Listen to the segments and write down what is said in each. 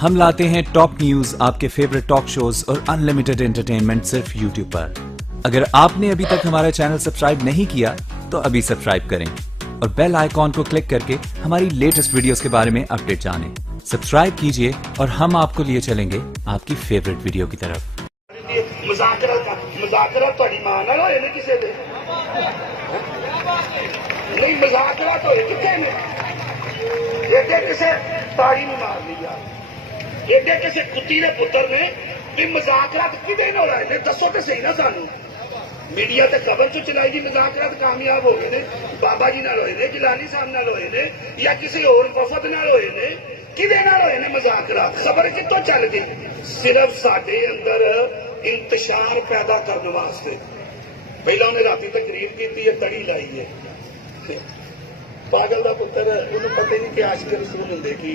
हम लाते हैं top news, आपके फेवरेट टॉक शोज और अनलिमिटेड एंटरटेनमेंट सिर्फ यूट्यूब पर। अगर आपने अभी तक हमारा चैनल सब्सक्राइब नहीं किया तो अभी सब्सक्राइब करें और बेल आइकॉन को क्लिक करके हमारी लेटेस्ट वीडियोस के बारे में अपडेट जानें। सब्सक्राइब कीजिए और हम आपको लिए चलेंगे आपकी फेवरेट वीडियो की तरफ। मुज़ाकरा ਤੁਹਾਡੀ ਮਾਂ ਨਾਲ ਹੋਏ ਨੇ ਕਿਸੇ ਦੇ नहीं मुज़ाकरा तो कितने ने एडे किसे ताड़ी नहीं मार ली यार एडे किसे कुत्ती ने पुत्र ने भी मुज़ाकरा कि हो रहे ने दसो तो सही ना सानू मीडिया ते खबर चो चलाई जी मुज़ाकरा कामयाब हो गए ने बाबा जी नाल होए ने जिलानी साहब नाल होए ने या किसी और वफद नाल होए ने किदे नाल होए ने मुज़ाकरा खबर कितों चल गई सिर्फ साडे अंदर इंतशार पैदा करने वास्ते पहला उन्हें राती तकरीर की तड़ी लाई है पागल का पुत्र उन्हें पता नहीं कि आशिक रसूल होंगे की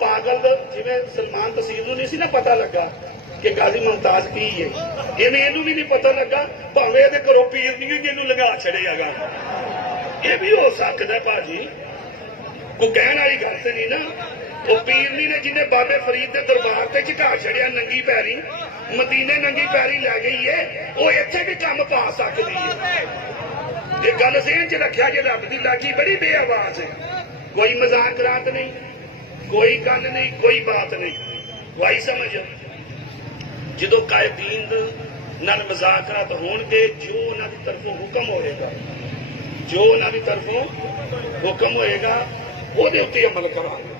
पागल जिवें सलमान तसीर नहीं सी ना पता लगा कि गाजी मुमताज की है इवें इनू भी नहीं पता लगा भावें इहदे घरों पीर नहीं कि इनू लगा छड़ेगा ये भी हो सकता भाजी कोई कहने वाली गल तो नहीं ना वो पीरनी ने जिन्हें बाबे फरीद के दरबार से झुका छड़िया नंगी पैरी मदीने नंगी पैरी लै गई है वो इत्थे भी काम पा सकती है ये गल ज़हन च रखिया जे रब की लागी बड़ी बेआवाज है कोई मजाकरात नहीं कोई गल नहीं कोई बात नहीं वाई समझ जो कायदीन नाल मजाकरात होणगे जो उन्हां दी तरफों हुक्म होएगा जो उन्हां दी तरफों हुक्म होएगा ਉਹਦੇ ਉੱਤੇ ਅਮਲ ਕਰਾਂਗੇ